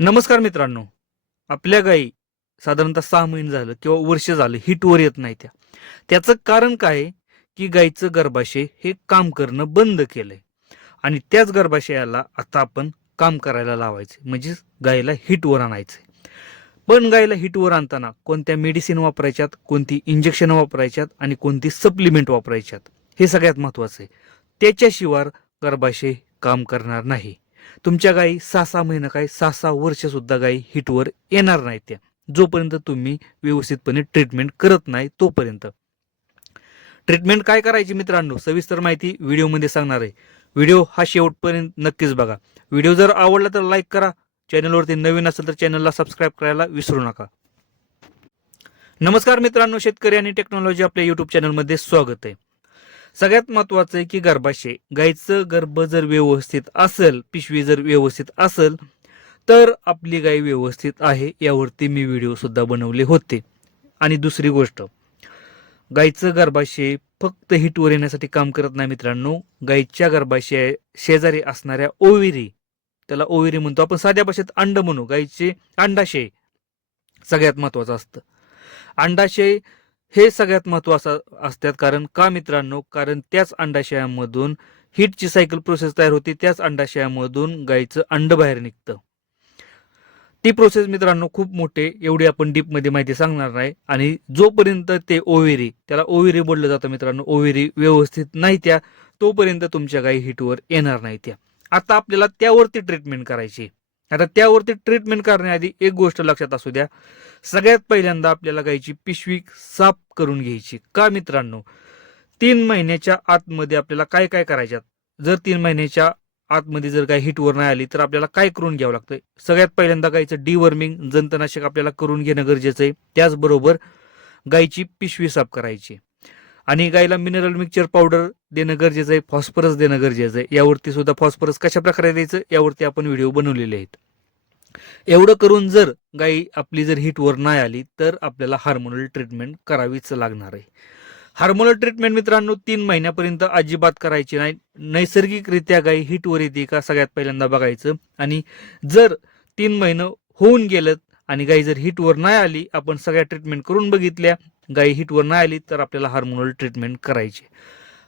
नमस्कार मित्रांनो. आपल्या गायी साधारणतः 6 महिने झालं किंवा वर्ष झालं हिटवर येत नाही त्याचं कारण काय आहे? की गायीचं गर्भाशय हे काम करणं बंद केलंय आणि त्याच गर्भाशयाला आता आपण काम करायला लावायचे म्हणजे गायीला हिटवर आणायचंय. पण गायीला हिटवर आणताना कोणत्या मेडिसिन वापरायच्यात, कोणती इंजेक्शन वापरायच्यात आणि कोणती सप्लिमेंट वापरायच्यात हे सगळ्यात महत्वाचं आहे. त्याच्याशिवाय गर्भाशय काम करणार नाही. तुमच्या गायी 6-6 महिने काय 6-6 वर्ष सुद्धा गायी हिटवर येणार नाही त्या, जोपर्यंत तुम्ही व्यवस्थितपणे ट्रीटमेंट करत नाही तोपर्यंत. ट्रीटमेंट काय करायची मित्रांनो, सविस्तर माहिती व्हिडिओमध्ये सांगणार आहे. व्हिडिओ हा शेवटपर्यंत नक्कीच बघा. व्हिडिओ जर आवडला तर लाईक करा. चॅनलवरती नवीन असेल तर चॅनलला सबस्क्राईब करायला विसरू नका. नमस्कार मित्रांनो, शेतकरी आणि टेक्नॉलॉजी आपल्या युट्यूब चॅनलमध्ये स्वागत आहे. सगळ्यात महत्वाचं आहे की गर्भाशय, गायीचं गर्भ जर व्यवस्थित असेल, पिशवी जर व्यवस्थित असेल तर आपली गाय व्यवस्थित आहे यावरती मी व्हिडिओ सुद्धा बनवले होते. आणि दुसरी गोष्ट, गायीचं गर्भाशय फक्त हिटवर येण्यासाठी काम करत नाही मित्रांनो. गायीच्या गर्भाशय शेजारी असणाऱ्या ओविरी, त्याला ओविरी म्हणतो आपण, साध्या भाषेत अंड म्हणू, गायीचे अंडाशय सगळ्यात महत्वाचं असतं. अंडाशय हे सगळ्यात महत्वाचं असतात. कारण का मित्रांनो, कारण त्याच अंडाशयामधून हीटची सायकल प्रोसेस तयार होते, त्याच अंडाशयामधून गायीचं अंड बाहेर निघतं. ती प्रोसेस मित्रांनो खूप मोठे, एवढी आपण डीप मध्ये माहिती सांगणार नाही. आणि जोपर्यंत ते ओवेरी, त्याला ओवेरी बोललं जातं मित्रांनो, ओवेरी व्यवस्थित नाही त्या, तोपर्यंत तुमच्या गायी हिटवर येणार नाही त्या. आता आपल्याला त्यावरती ट्रीटमेंट करायची. आता त्यावरती ट्रीटमेंट करण्याआधी एक गोष्ट लक्षात असू द्या, सगळ्यात पहिल्यांदा आपल्याला गायीची पिशवी साफ करून घ्यायची. का मित्रांनो, 3 महिन्याच्या आतमध्ये आपल्याला काय काय करायच्यात. जर 3 महिन्याच्या आतमध्ये जर गाय हिटवर नाही आली तर आपल्याला काय करून घ्यावं लागतं. सगळ्यात पहिल्यांदा गायीचं डिवर्मिंग, जंतनाशक आपल्याला करून घेणं गरजेचं आहे. त्याचबरोबर गायीची पिशवी साफ करायची आणि गायीला मिनरल मिक्सचर पावडर देणं गरजेचं आहे, फॉस्फरस देणं गरजेचं आहे. यावरती सुद्धा फॉस्फरस कशा प्रकारे द्यायचं यावरती आपण व्हिडिओ बनवलेले आहेत. एवढं करून जर गायी आपली जर हिटवर नाही आली तर आपल्याला हार्मोनल ट्रीटमेंट करावीच लागणार आहे. हार्मोनल ट्रीटमेंट मित्रांनो 3 महिन्यापर्यंत अजिबात करायची नाही. नैसर्गिकरित्या गायी हिटवर येते का सगळ्यात पहिल्यांदा बघायचं. आणि जर 3 महिने होऊन गेलं आणि गायी जर हिटवर नाही आली, आपण सगळ्या ट्रीटमेंट करून बघितल्या, गायी हिटवर नाही आली तर आपल्याला हार्मोनल ट्रीटमेंट करायची.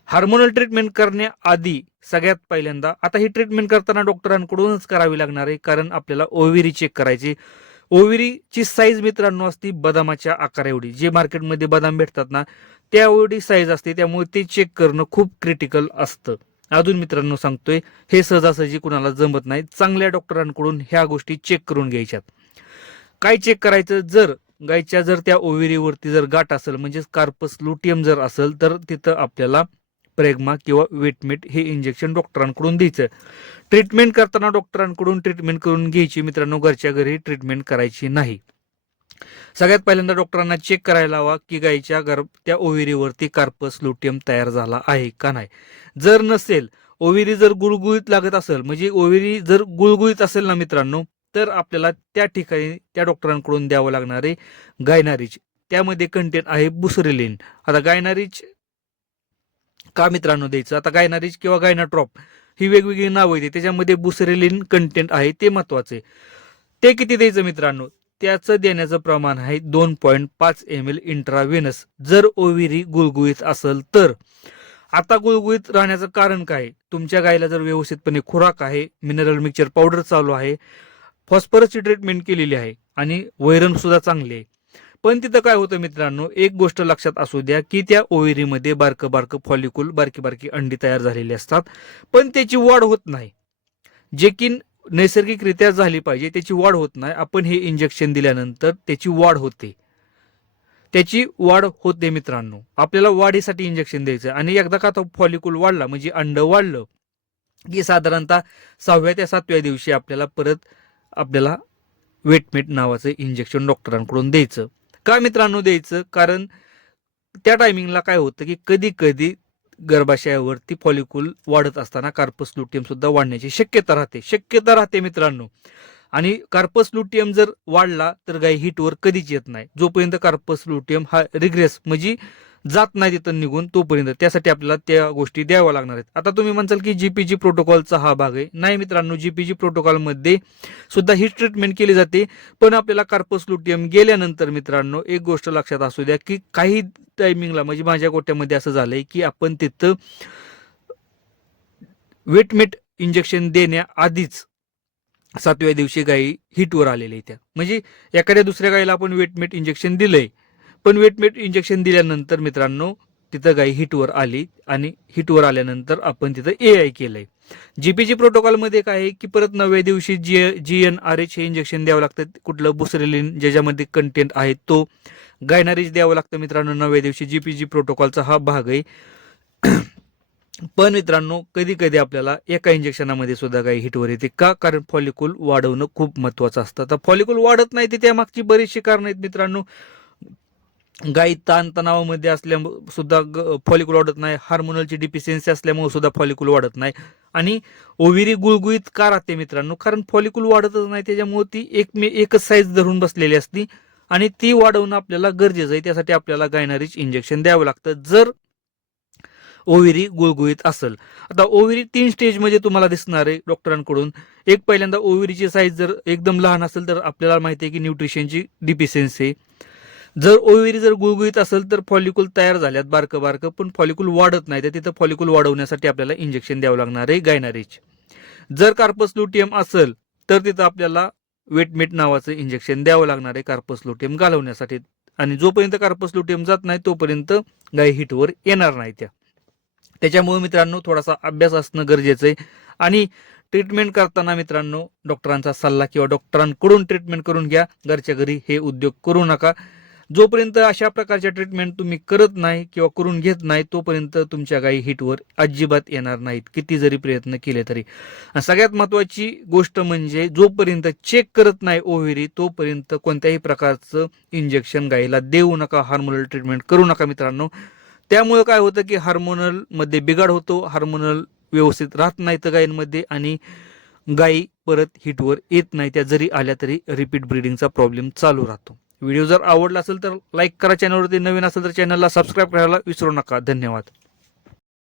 हार्मोनल ट्रीटमेंट करण्याआधी सगळ्यात पहिल्यांदा, आता ही ट्रीटमेंट करताना डॉक्टरांकडूनच करावी लागणार आहे, कारण आपल्याला ओव्हरी चेक करायची. ओव्हरीची साईज मित्रांनो असती बदामाच्या आकार एवढी. जे मार्केटमध्ये बदाम भेटतात ना त्या एवढी साईज असते, त्यामुळे ते चेक करणं खूप क्रिटिकल असतं. अजून मित्रांनो सांगतोय, हे सहजासहजी कुणाला जमत नाही. चांगल्या डॉक्टरांकडून ह्या गोष्टी चेक करून घ्यायच्यात. काय चेक करायचं, जर गायच्या जर त्या ओव्हरीवरती जर गाठ असेल म्हणजे कार्पस लुटियम जर असेल तर तिथं आपल्याला प्रेग्मा किंवा वेटमेट हे इंजेक्शन डॉक्टरांकडून द्यायचं. ट्रीटमेंट करताना डॉक्टरांकडून ट्रीटमेंट करून घ्यायची मित्रांनो, घरच्या घरी ट्रीटमेंट करायची नाही. सगळ्यात पहिल्यांदा डॉक्टरांना चेक करायला हवा की गायीच्या त्या ओव्हरीवरती कार्पस लुटियम तयार झाला आहे का नाही. जर नसेल, ओव्हरी जर गुळगुळीत लागत असेल, म्हणजे ओव्हरी जर गुळगुळीत असेल ना मित्रांनो, तर आपल्याला त्या ठिकाणी त्या डॉक्टरांकडून द्यावं लागणार आहे गायनारिच. त्यामध्ये कंटेंट आहे बुसरेलिन. आता गायनारिच का मित्रांनो द्यायचं, आता गायनारिच किंवा गायनाट्रॉप ही वेगवेगळी नावं येते, त्याच्यामध्ये बुसरेलिन कंटेंट आहे, ते महत्वाचे. ते किती द्यायचं मित्रांनो, त्याचं देण्याचं प्रमाण आहे 2.5 ml इंट्राव्हेनस, जर ओव्हरी गुळगुळीत असेल तर. आता गुळगुळीत राहण्याचं कारण काय, तुमच्या गायीला जर व्यवस्थितपणे खुराक आहे, मिनरल मिक्सचर पावडर चालू आहे, फॉस्फरसची ट्रीटमेंट केलेली आहे आणि वैरण सुद्धा चांगली आहे. पण तिथं काय होतं मित्रांनो, एक गोष्ट लक्षात असू द्या की त्या ओव्हरीमध्ये बारकं बारकं फॉलिक्युल, बारकी बारकी अंडी तयार झालेली असतात, पण त्याची वाढ होत नाही. जे की नैसर्गिकरित्या झाली पाहिजे त्याची वाढ होत नाही. आपण हे इंजेक्शन दिल्यानंतर त्याची वाढ होते, त्याची वाढ होते मित्रांनो. आपल्याला वाढीसाठी इंजेक्शन द्यायचं आणि एकदा का तो फॉलिक्युल वाढला म्हणजे अंड वाढलं की साधारणतः 6व्या ते 7व्या दिवशी आपल्याला परत वेटमेट नावाचं इंजेक्शन डॉक्टरांकडून द्यायचं. का मित्रांनो द्यायचं, कारण त्या टायमिंगला काय होतं की कधी कधी गर्भाशयावरती फॉलिक्युल वाढत असताना कार्पस लुटियम सुद्धा वाढण्याची शक्यता राहते मित्रांनो. आणि कार्पस लुटियम जर वाढला तर गाय हिटवर कधीच येत नाही, जोपर्यंत कार्पस लुटियम हा रिग्रेस म्हणजे जात नाही तिथं निघून तोपर्यंत त्यासाठी आपल्याला त्या गोष्टी द्याव्या लागणार आहेत. आता तुम्ही म्हणसाल की जीपीजी प्रोटोकॉलचा हा भाग आहे. नाही मित्रांनो, जीपीजी प्रोटोकॉलमध्ये सुद्धा ही ट्रीटमेंट केली जाते. पण आपल्याला कार्पस लुटियम गेल्यानंतर मित्रांनो एक गोष्ट लक्षात असू द्या की काही टायमिंगला म्हणजे माझ्या गोट्यामध्ये असं झालंय की आपण तिथं वेटमेट इंजेक्शन देण्याआधीच 7व्या दिवशी गायी हिटवर आलेल्या त्या, म्हणजे एखाद्या दुसऱ्या गायीला आपण वेटमेट इंजेक्शन दिलंय, पण वेटमेट इंजेक्शन दिल्यानंतर मित्रांनो तिथं गाय हिटवर आली आणि हिटवर आल्यानंतर आपण तिथं एआय केलंय. जीपीजी प्रोटोकॉलमध्ये काय आहे की परत 9व्या दिवशी GnRH हे इंजेक्शन द्यावं लागतं. कुठलं बुसरेलिन ज्याच्यामध्ये कंटेंट आहे तो गायनारिच द्यावं लागतं मित्रांनो 9व्या दिवशी. जीपीजी प्रोटोकॉलचा हा भाग आहे. पण मित्रांनो कधी कधी आपल्याला एका इंजेक्शनामध्ये सुद्धा गाय हिटवर येते का? कारण फॉलिक्युल वाढवणं खूप महत्वाचं असतं. तर फॉलिक्युल वाढत नाही ते त्यामागची बरीचशी कारण आहेत मित्रांनो. गायी ताणतणावामध्ये असल्यामुळे सुद्धा फॉलिक्युल वाढत नाही, हार्मोनलची डिफिशियन्सी असल्यामुळे सुद्धा फॉलिक्युल वाढत नाही, आणि ओव्हरी गुळगुळीत का राहते मित्रांनो? कारण फॉलिक्युल वाढतच नाही, त्याच्यामुळे ती एकच साईज धरून बसलेली असती आणि ती वाढवणं आपल्याला गरजेचं आहे. त्यासाठी आपल्याला गायनारिच इंजेक्शन द्यावं लागतं जर ओव्हरी गुळगुळीत असेल. आता ओव्हरी 3 स्टेजमध्ये तुम्हाला दिसणार आहे डॉक्टरांकडून. एक पहिल्यांदा ओव्हरीची साईज जर एकदम लहान असेल तर आपल्याला माहिती आहे की न्यूट्रिशनची डिफिशियन्सी आहे. जर ओव्हरी जर गुळगुळीत असेल तर फॉलिक्युल तयार झाल्यात बारकं बारकं, पण फॉलिक्युल वाढत नाही, तर तिथं फॉलिक्युल वाढवण्यासाठी आपल्याला इंजेक्शन द्यावं लागणार आहे गायनारिच. जर कार्पस लुटियम असेल तर तिथं आपल्याला वेटमेट नावाचं इंजेक्शन द्यावं लागणार आहे कार्पस लुटियम घालवण्यासाठी, आणि जोपर्यंत कार्पस लुटियम जात नाही तोपर्यंत गाय हिटवर येणार नाही त्या. त्याच्यामुळे मित्रांनो थोडासा अभ्यास असणं गरजेचं आहे. आणि ट्रीटमेंट करताना मित्रांनो डॉक्टरांचा सल्ला किंवा डॉक्टरांकडून ट्रीटमेंट करून घ्या. घरच्या घरी हे उद्योग करू नका. जोपर्यंत अशा प्रकारच्या ट्रीटमेंट तुम्ही करत नाही किंवा करून घेत नाही तोपर्यंत तुमच्या गायी हिटवर अजिबात येणार नाहीत, किती जरी प्रयत्न केले तरी. सगळ्यात महत्वाची गोष्ट म्हणजे जोपर्यंत चेक करत नाही ओव्हरी तोपर्यंत कोणत्याही प्रकारचं इंजेक्शन गायीला देऊ नका, हार्मोनल ट्रीटमेंट करू नका मित्रांनो. त्यामुळे काय होतं की हार्मोनल मध्ये बिघाड होतो, हार्मोनल व्यवस्थित राहत नाही तर गायींमध्ये, आणि गायी परत हिटवर येत नाही, त्या जरी आल्या तरी रिपीट ब्रीडिंगचा प्रॉब्लेम चालू राहतो. व्हिडिओ जर आवडला असेल तर लाईक करा, चॅनलवरती नवीन असेल तर चॅनलला सबस्क्राईब करायला विसरू नका. धन्यवाद.